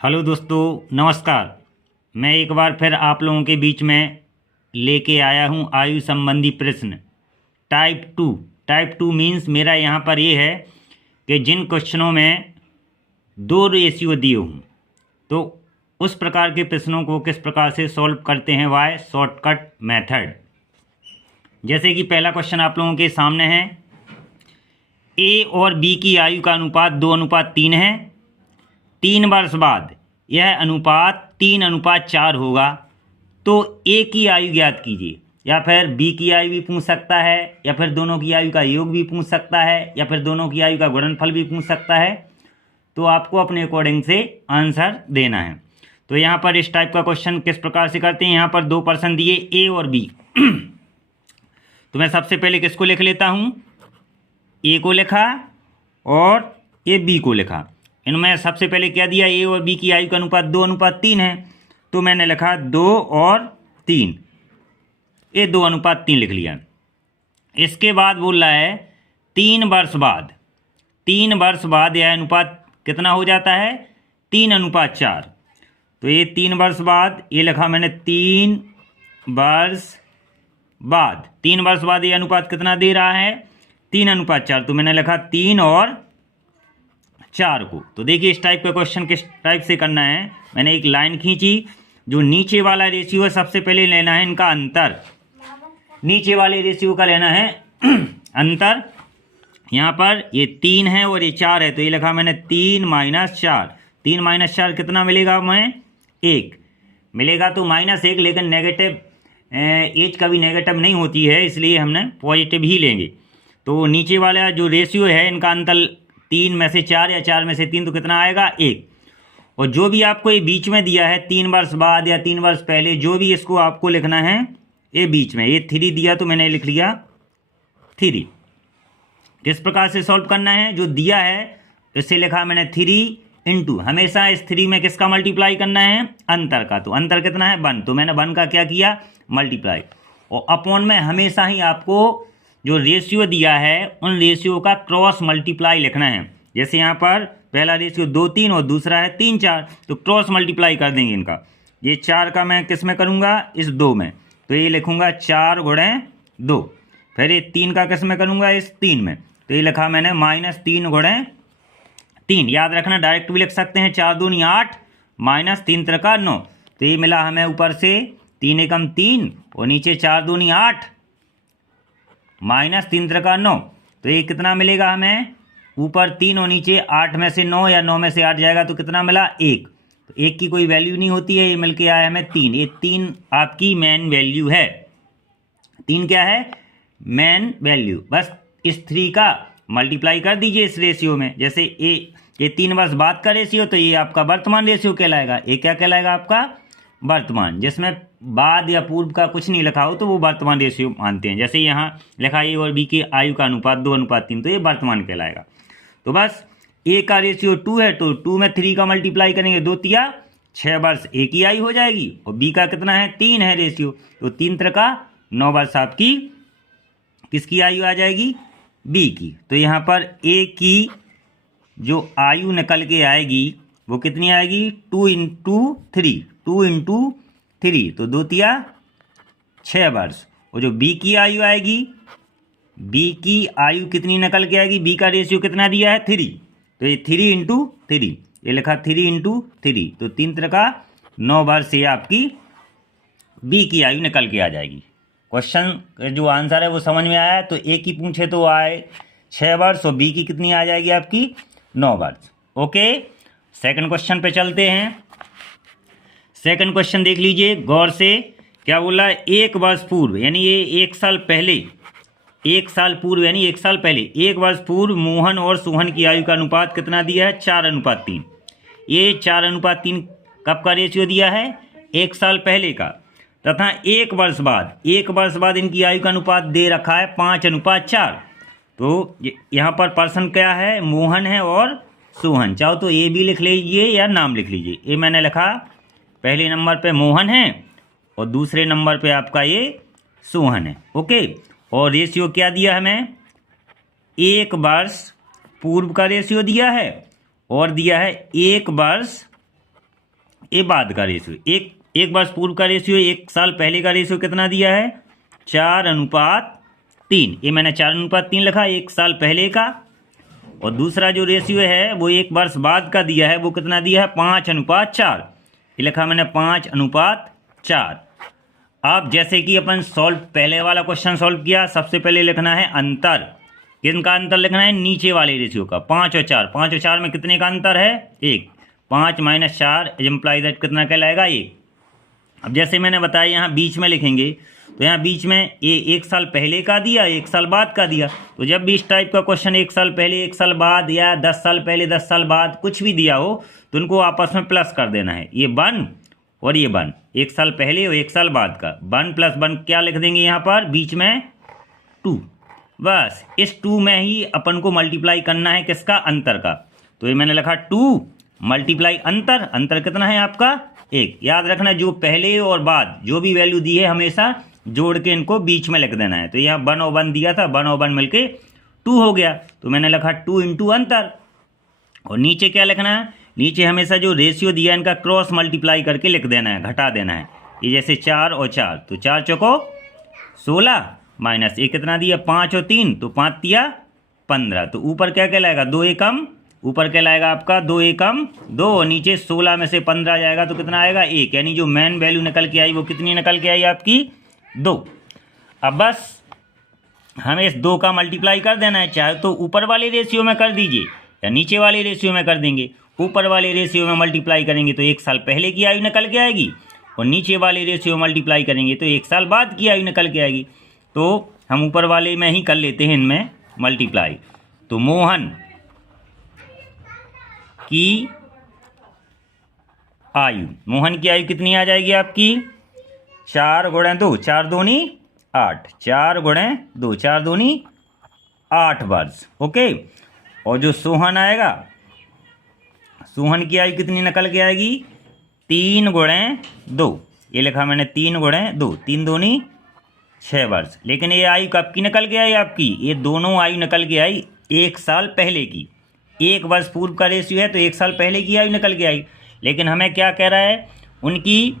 Hello दोस्तों, नमस्कार। मैं एक बार फिर आप लोगों के बीच में लेके आया हूँ आयु संबंधी प्रश्न टाइप टू मीन्स मेरा यहाँ पर ये है कि जिन क्वेश्चनों में दो रेशियो दिए हूँ तो उस प्रकार के प्रश्नों को किस प्रकार से सॉल्व करते हैं बाय शॉर्टकट मेथड। जैसे कि पहला क्वेश्चन आप लोगों के सामने है, ए और बी की आयु का अनुपात 2:3 है। 3 वर्ष बाद यह अनुपात 3:4 होगा, तो ए की आयु ज्ञात कीजिए। या फिर बी की आयु भी पूछ सकता है, या फिर दोनों की आयु का योग भी पूछ सकता है, या फिर दोनों की आयु का गुणनफल भी पूछ सकता है। तो आपको अपने अकॉर्डिंग से आंसर देना है। तो यहाँ पर इस टाइप का क्वेश्चन किस प्रकार से करते हैं, यहाँ पर 2 पर्सन दिए ए और बी। तो मैं सबसे पहले किसको लिख लेता हूँ, ए को लिखा और ए बी को लिखा। इनमें सबसे पहले क्या दिया, ए और बी की आयु का अनुपात 2:3 है, तो मैंने लिखा 2 और 3, ये 2:3 लिख लिया। इसके बाद बोल रहा है 3 वर्ष बाद यह अनुपात कितना हो जाता है, 3:4। तो ये 3 वर्ष बाद ये लिखा मैंने 3 वर्ष बाद ये अनुपात कितना दे रहा है, 3:4। तो मैंने लिखा 3 और 4 को। तो देखिए इस टाइप का क्वेश्चन किस टाइप से करना है। मैंने एक लाइन खींची, जो नीचे वाला रेशियो है सबसे पहले लेना है इनका अंतर। नीचे वाले रेशियो का लेना है अंतर। यहाँ पर ये 3 है और ये 4 है, तो ये लिखा मैंने 3 - 4। 3 - 4 कितना मिलेगा, हमें 1 मिलेगा। तो -1, लेकिन नेगेटिव एज कभी नेगेटिव नहीं होती है, इसलिए हमने पॉजिटिव ही लेंगे। तो नीचे वाला जो रेशियो है इनका अंतर 3 में से 4 या 4 में से 3, तो कितना आएगा 1। और जो भी आपको ये बीच में दिया है 3 वर्ष बाद या 3 वर्ष पहले, जो भी इसको आपको लिखना है ये बीच में, ये 3 दिया तो मैंने लिख लिया 3। किस प्रकार से सॉल्व करना है, जो दिया है इससे लिखा मैंने 3 इंटू, हमेशा इस 3 में किसका मल्टीप्लाई करना है, अंतर का। तो अंतर कितना है 1, तो मैंने 1 का क्या किया, मल्टीप्लाई। और अपॉन में हमेशा ही आपको जो रेशियो दिया है उन रेशियो का क्रॉस मल्टीप्लाई लिखना है। जैसे यहाँ पर पहला रेशियो 2-3 और दूसरा है 3-4, तो क्रॉस मल्टीप्लाई कर देंगे इनका। ये 4 का मैं किस में करूँगा, इस 2 में, तो ये लिखूँगा 4 × 2। फिर ये 3 का किस में करूँगा, इस 3 में, तो ये लिखा मैंने -3 × 3। याद रखना, डायरेक्ट भी लिख सकते हैं, 4 दूनी 8 -3 त्रिका 9। तो ये मिला हमें ऊपर से 3 एकम 3 और नीचे 4 दूनी 8 -3 त्रिका 9। तो ये कितना मिलेगा हमें, ऊपर 3 और नीचे 8 में से 9 या 9 में से 8 जाएगा, तो कितना मिला 1। तो 1 की कोई वैल्यू नहीं होती है, ये मिल के आया हमें 3। ये 3 आपकी मेन वैल्यू है। 3 क्या है, मेन वैल्यू। बस इस 3 का मल्टीप्लाई कर दीजिए इस रेशियो में। जैसे ये 3 वर्ष बाद का रेशियो, तो ये आपका वर्तमान रेशियो कहलाएगा। ये क्या कहलाएगा, आपका वर्तमान। जिसमें बाद या पूर्व का कुछ नहीं लिखा हो तो वो वर्तमान रेशियो मानते हैं। जैसे यहाँ लिखा ए और बी की आयु का अनुपात 2:3, तो ये वर्तमान कहलाएगा। तो बस ए का रेशियो 2 है, तो 2 में 3 का मल्टीप्लाई करेंगे, 2 तिया 6 वर्ष ए की आयु हो जाएगी। और बी का कितना है, 3 है रेशियो, तो 3 त्रिका 9 वर्ष आपकी किसकी आयु आ जाएगी, बी की। तो यहाँ पर ए की जो आयु निकल के आएगी वो कितनी आएगी, 2 × 3, तो 2 तिया 6 वर्ष। और जो बी की आयु आएगी, बी की आयु कितनी निकल के आएगी, बी का रेशियो कितना दिया है 3, तो ये 3 × 3, ये लिखा 3 × 3, तो 3 त्रिका 9 वर्ष से आपकी बी की आयु निकल के आ जाएगी। क्वेश्चन जो आंसर है वो समझ में आया। तो ए की पूछे तो आए 6 वर्ष और बी की कितनी आ जाएगी आपकी 9 वर्ष। ओके, सेकंड क्वेश्चन पे चलते हैं। सेकंड क्वेश्चन देख लीजिए गौर से, क्या बोला है, 1 वर्ष पूर्व, यानी ये 1 साल पहले, 1 साल पूर्व यानी 1 साल पहले, 1 वर्ष पूर्व मोहन और सोहन की आयु का अनुपात कितना दिया है, 4:3। ये 4:3 कब का रेशियो दिया है, 1 साल पहले का। तथा 1 वर्ष बाद इनकी आयु का अनुपात दे रखा है 5:4। तो यहाँ पर पर्सन क्या है, मोहन है और सोहन। चाहो तो ये भी लिख लीजिए या नाम लिख लीजिए। ये मैंने लिखा, पहले नंबर पे मोहन है और दूसरे नंबर पे आपका ये सोहन है। ओके, और रेशियो क्या दिया हमें, 1 वर्ष पूर्व का रेशियो दिया है और दिया है 1 वर्ष ये बाद का रेशियो, एक वर्ष पूर्व का रेशियो, 1 साल पहले का रेशियो कितना दिया है 4:3। ये मैंने 4:3 लिखा 1 साल पहले का। और दूसरा जो रेशियो है वो 1 वर्ष बाद का दिया है, वो कितना दिया है 5:4। ये लिखा मैंने 5:4। अब जैसे कि अपन पहले वाला क्वेश्चन सॉल्व किया, सबसे पहले लिखना है अंतर। किनका अंतर लिखना है, नीचे वाले रेशियो का, 5 और 4। 5 और 4 में कितने का अंतर है 1। 5 - 4 इम्प्लाई दैट कितना कहलाएगा 1। अब जैसे मैंने बताया यहाँ बीच में लिखेंगे, तो यहाँ बीच में ये 1 साल पहले का दिया, 1 साल बाद का दिया। तो जब भी इस टाइप का क्वेश्चन 1 साल पहले 1 साल बाद या 10 साल पहले 10 साल बाद कुछ भी दिया हो, तो उनको आपस में प्लस कर देना है। ये 1 और ये 1, 1 साल पहले और 1 साल बाद का 1 + 1 क्या लिख देंगे यहाँ पर बीच में 2। बस इस 2 में ही अपन को मल्टीप्लाई करना है किसका, अंतर का। तो ये मैंने लिखा 2 मल्टीप्लाई अंतर। अंतर कितना है आपका 1। याद रखना जो पहले और बाद जो भी वैल्यू दी है हमेशा जोड़ के इनको बीच में लिख देना है। तो यहाँ 1 और 1 दिया था, 1 और 1 मिलके 2 हो गया। तो मैंने लिखा 2 × अंतर। और नीचे क्या लिखना है, नीचे हमेशा जो रेशियो दिया है इनका क्रॉस मल्टीप्लाई करके लिख देना है, घटा देना है। ये जैसे 4 और 4, तो 4 चौको 16 माइनस ये कितना दिया 5 और 3, तो 5 तिया 15। तो ऊपर क्या कहलाएगा 2 एकम, ऊपर कहलाएगा आपका 2 एकम 2, और नीचे 16 में से 15 जाएगा तो कितना आएगा 1। यानी जो मेन वैल्यू निकल के आई वो कितनी निकल के आई आपकी 2। अब बस हमें इस 2 का मल्टीप्लाई कर देना है, चाहे तो ऊपर वाले रेशियो में कर दीजिए या नीचे वाले रेशियो में कर देंगे। ऊपर वाले रेशियो में मल्टीप्लाई करेंगे तो 1 साल पहले की आयु निकल के आएगी, और नीचे वाले रेशियो में मल्टीप्लाई करेंगे तो 1 साल बाद की आयु निकल के आएगी। तो हम ऊपर वाले में ही कर लेते हैं इनमें मल्टीप्लाई। तो मोहन की आयु, मोहन की आयु कितनी आ जाएगी आपकी 4 × 2, 4 दूनी 8, 4 × 2, 4 दूनी 8 वर्ष। ओके। और जो सोहन आएगा, सोहन की आयु कितनी निकल के आएगी 3 × 2। ये लिखा मैंने 3 × 2, 3 दूनी 6 वर्ष। लेकिन ये आयु कब की निकल के आई आपकी, ये दोनों आयु निकल के आई 1 साल पहले की। 1 वर्ष पूर्व का रेशियो है तो 1 साल पहले की आयु निकल के आई। लेकिन हमें क्या कह रहा है, उनकी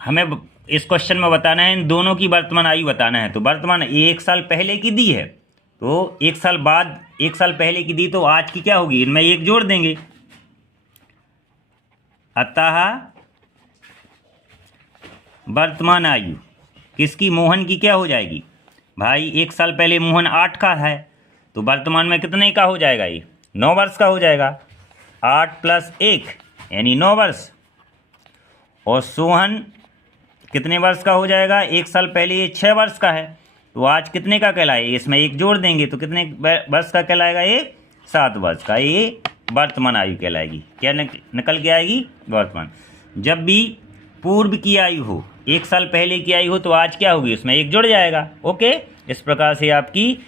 हमें इस क्वेश्चन में बताना है इन दोनों की वर्तमान आयु बताना है। तो वर्तमान 1 साल पहले की दी है, तो 1 साल बाद 1 साल पहले की दी, तो आज की क्या होगी, इनमें 1 जोड़ देंगे। अतः वर्तमान आयु किसकी, मोहन की क्या हो जाएगी भाई, 1 साल पहले मोहन 8 का है, तो वर्तमान में कितने का हो जाएगा, ये 9 वर्ष का हो जाएगा। 8 + 1 यानी 9 वर्ष। और सोहन कितने वर्ष का हो जाएगा, 1 साल पहले ये 6 वर्ष का है, तो आज कितने का कहलाए, इसमें 1 जोड़ देंगे तो कितने वर्ष का कहलाएगा, ये 7 वर्ष का। ये वर्तमान आयु कहलाएगी। क्या निकल के आएगी वर्तमान। जब भी पूर्व की आयु हो, 1 साल पहले की आयु हो, तो आज क्या होगी, उसमें 1 जुड़ जाएगा। ओके। इस प्रकार से आपकी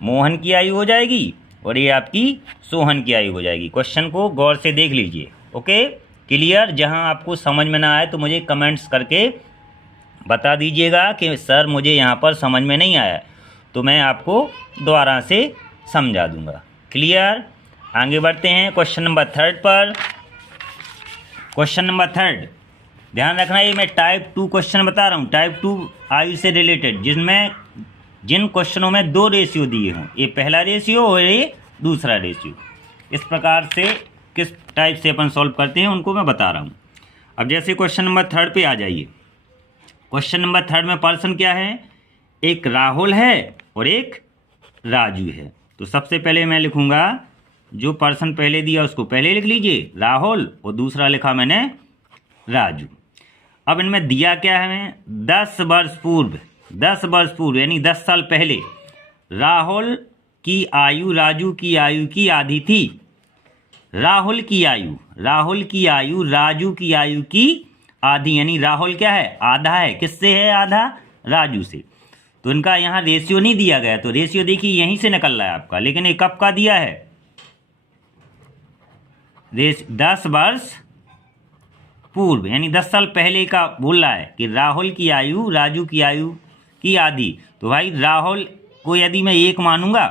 मोहन की आयु हो जाएगी और ये आपकी सोहन की आयु हो जाएगी। क्वेश्चन को गौर से देख लीजिए। Okay, clear. जहां आपको समझ में ना आए तो मुझे कमेंट्स करके बता दीजिएगा कि सर मुझे यहाँ पर समझ में नहीं आया, तो मैं आपको दोबारा से समझा दूंगा। क्लियर। आगे बढ़ते हैं क्वेश्चन नंबर 3 पर। क्वेश्चन नंबर 3 ध्यान रखना, ये मैं टाइप 2 क्वेश्चन बता रहा हूँ, टाइप 2 आयु से रिलेटेड, जिन क्वेश्चनों में 2 रेशियो दिए हों, ये पहला रेशियो और ये दूसरा रेशियो। इस प्रकार से किस टाइप से अपन सॉल्व करते हैं उनको मैं बता रहा हूँ। अब जैसे क्वेश्चन नंबर 3 पे आ जाइए। क्वेश्चन नंबर 3 में पर्सन क्या है, एक राहुल है और एक राजू है। तो सबसे पहले मैं लिखूंगा, जो पर्सन पहले दिया उसको पहले लिख लीजिए राहुल, और दूसरा लिखा मैंने राजू। अब इनमें दिया क्या है, हमें 10 वर्ष पूर्व यानी 10 साल पहले राहुल की आयु राजू की आयु की आधी थी। राहुल की आयु राजू की आयु की आधी, यानी राहुल क्या है, आधा है। किससे है आधा, राजू से। तो इनका यहाँ रेशियो नहीं दिया गया, तो रेशियो देखिए यहीं से निकल रहा है आपका। लेकिन ये कब का दिया है, 10 वर्ष पूर्व यानी 10 साल पहले का बोल रहा है कि राहुल की आयु राजू की आयु की आधी। तो भाई राहुल को यदि मैं 1 मानूंगा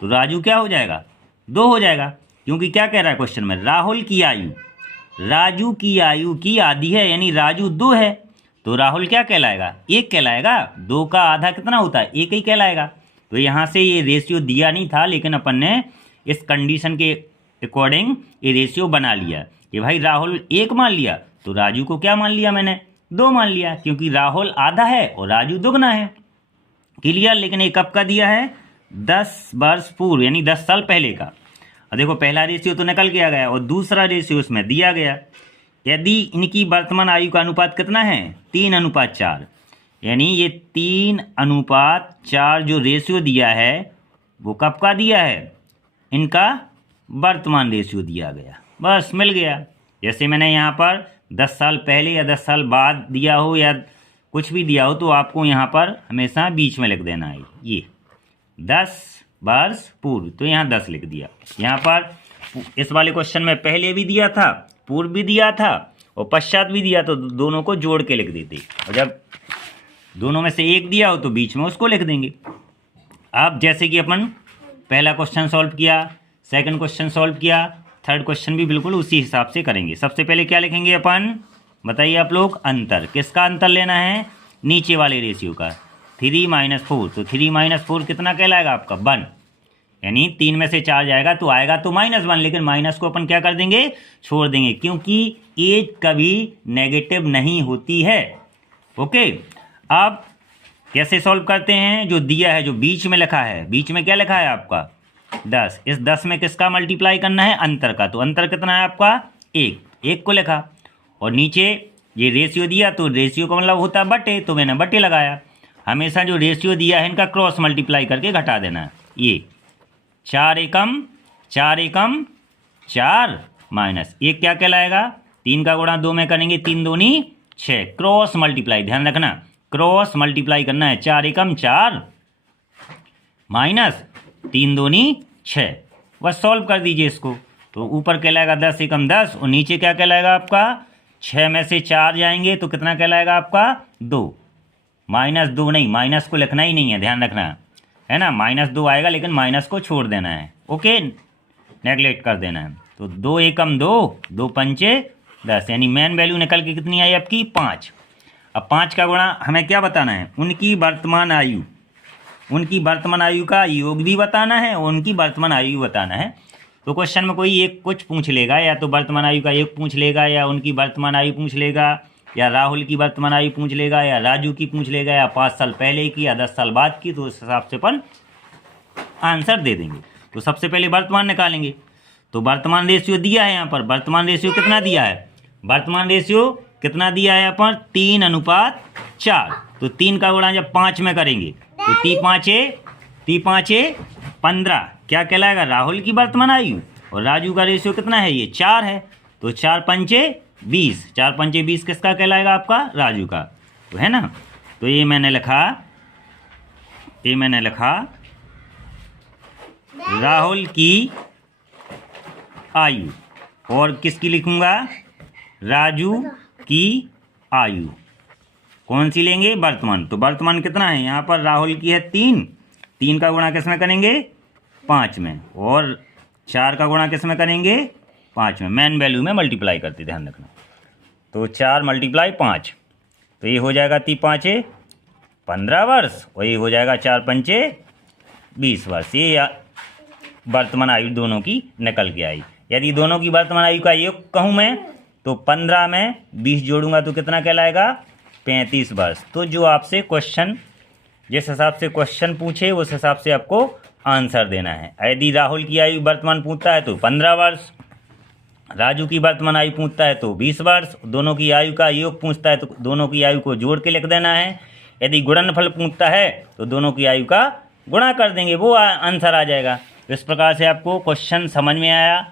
तो राजू क्या हो जाएगा, 2 हो जाएगा, क्योंकि क्या कह रहा है क्वेश्चन में, राहुल की आयु राजू की आयु की आधी है, यानी राजू 2 है, तो राहुल क्या कहलाएगा? 1 कहलाएगा। 2 का आधा कितना होता है? 1 ही कहलाएगा। तो यहाँ से ये रेशियो दिया नहीं था, लेकिन अपन ने इस कंडीशन के अकॉर्डिंग ये रेशियो बना लिया कि भाई राहुल 1 मान लिया, तो राजू को क्या मान लिया मैंने? 2 मान लिया, क्योंकि राहुल आधा है और राजू दुगना है। क्लियर? लेकिन ये कब का दिया है? 10 वर्ष पूर्व, यानी 10 साल पहले का। और देखो पहला रेशियो तो निकल के आ गया और दूसरा रेशियो उसमें दिया गया। यदि इनकी वर्तमान आयु का अनुपात कितना है? 3:4, यानी ये 3:4 जो रेशियो दिया है वो कब का दिया है? इनका वर्तमान रेशियो दिया गया। बस मिल गया। जैसे मैंने यहाँ पर 10 साल पहले या 10 साल बाद दिया हो या कुछ भी दिया हो, तो आपको यहाँ पर हमेशा बीच में लिख देना है ये 10 वर्ष पूर्व, तो यहाँ 10 लिख दिया। यहाँ पर इस वाले क्वेश्चन में पहले भी दिया था, पूर्व भी दिया था और पश्चात भी दिया, तो दोनों को जोड़ के लिख देते। और जब दोनों में से एक दिया हो तो बीच में उसको लिख देंगे। अब जैसे कि अपन पहला क्वेश्चन सॉल्व किया, सेकंड क्वेश्चन सॉल्व किया, थर्ड क्वेश्चन भी बिल्कुल उसी हिसाब से करेंगे। सबसे पहले क्या लिखेंगे अपन? बताइए आप लोग। अंतर। किसका अंतर लेना है? नीचे वाले रेशियो का। 3 - 4, तो 3 - 4 कितना कहलाएगा आपका? 1, यानी 3 में से 4 जाएगा तो आएगा तो -1, लेकिन माइनस को अपन क्या कर देंगे? छोड़ देंगे, क्योंकि एज कभी नेगेटिव नहीं होती है। ओके, अब कैसे सॉल्व करते हैं? जो दिया है, जो बीच में लिखा है, बीच में क्या लिखा है आपका? 10। इस 10 में किसका मल्टीप्लाई करना है? अंतर का। तो अंतर कितना है आपका? 1 को लिखा। और नीचे ये रेशियो दिया, तो रेशियो का मतलब होता है बटे, तो मैंने बटे लगाया। हमेशा जो रेशियो दिया है इनका क्रॉस मल्टीप्लाई करके घटा देना है। ये 4 एकम 4 माइनस 1 क्या कहलाएगा? 3 का गुणा 2 में करेंगे, 3 दूनी 6। क्रॉस मल्टीप्लाई, ध्यान रखना, क्रॉस मल्टीप्लाई करना है। 4 एकम 4 माइनस 3 दूनी 6। बस सॉल्व कर दीजिए इसको। तो ऊपर कहलाएगा 10 एकम 10 और नीचे क्या कहलाएगा आपका? 6 में से 4 जाएंगे तो कितना कहलाएगा आपका? 2। -2 नहीं, माइनस को लिखना ही नहीं है, ध्यान रखना है ना। -2 आएगा, लेकिन माइनस को छोड़ देना है। ओके, नेगलेक्ट कर देना है। तो 2 एकम 2, 2 पंचे 10, यानी मेन वैल्यू निकल के कितनी आई आपकी? 5। अब 5 का गुणा हमें क्या बताना है? उनकी वर्तमान आयु, उनकी वर्तमान आयु का योग भी बताना है और उनकी वर्तमान आयु बताना है। तो क्वेश्चन में कोई एक कुछ पूछ लेगा, या तो वर्तमान आयु का योग पूछ लेगा, या उनकी वर्तमान आयु पूछ लेगा, या राहुल की वर्तमान आयु पूछ लेगा, या राजू की पूछ लेगा, या 5 साल पहले की या 10 साल बाद की। तो उस हिसाब से अपन आंसर दे देंगे। तो सबसे पहले वर्तमान निकालेंगे। तो वर्तमान रेशियो दिया है यहाँ पर। वर्तमान रेशियो कितना दिया है? वर्तमान रेशियो कितना दिया है यहाँ पर? 3:4। तो 3 का गुणा जब 5 में करेंगे तो 3 5 15 क्या कहलाएगा? राहुल की वर्तमान आयु। और राजू का रेशियो कितना है? ये 4 है, तो 4 पंचे 20। 4 पंचे 20 किसका कहलाएगा? आपका राजू का, तो है ना। तो ये मैंने लिखा राहुल की आयु। और किसकी लिखूंगा? राजू की आयु। कौन सी लेंगे? वर्तमान। तो वर्तमान कितना है यहाँ पर? राहुल की है 3 का गुणा किस में करेंगे? 5 में। और 4 का गुणा किस में करेंगे? 5 में। मेन वैल्यू में मल्टीप्लाई करते, ध्यान रखना। तो 4 × 5, तो ये हो जाएगा 3 5 15 वर्ष, और ये हो जाएगा 4 पंचे 20 वर्ष। ये वर्तमान आयु दोनों की निकल के आई। यदि दोनों की वर्तमान आयु का योग कहूँ मैं, तो 15 में 20 जोड़ूंगा तो कितना कहलाएगा? 35 वर्ष। तो जो आपसे क्वेश्चन, जिस हिसाब से क्वेश्चन पूछे उस हिसाब से आपको आंसर देना है। यदि राहुल की आयु वर्तमान पूछता है तो 15 वर्ष, राजू की वर्तमान आयु पूछता है तो 20 वर्ष, दोनों की आयु का योग पूछता है तो दोनों की आयु को जोड़ के लिख देना है। यदि गुणनफल पूछता है तो दोनों की आयु का गुणा कर देंगे, वो आंसर आ जाएगा। तो इस प्रकार से आपको क्वेश्चन समझ में आया।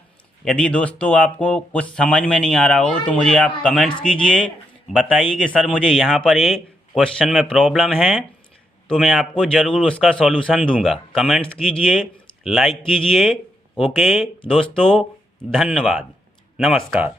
यदि दोस्तों आपको कुछ समझ में नहीं आ रहा हो तो मुझे आप कमेंट्स कीजिए, बताइए कि सर मुझे यहाँ पर ये क्वेश्चन में प्रॉब्लम है, तो मैं आपको ज़रूर उसका सॉल्यूशन दूंगा। कमेंट्स कीजिए, लाइक कीजिए। ओके दोस्तों, धन्यवाद, नमस्कार।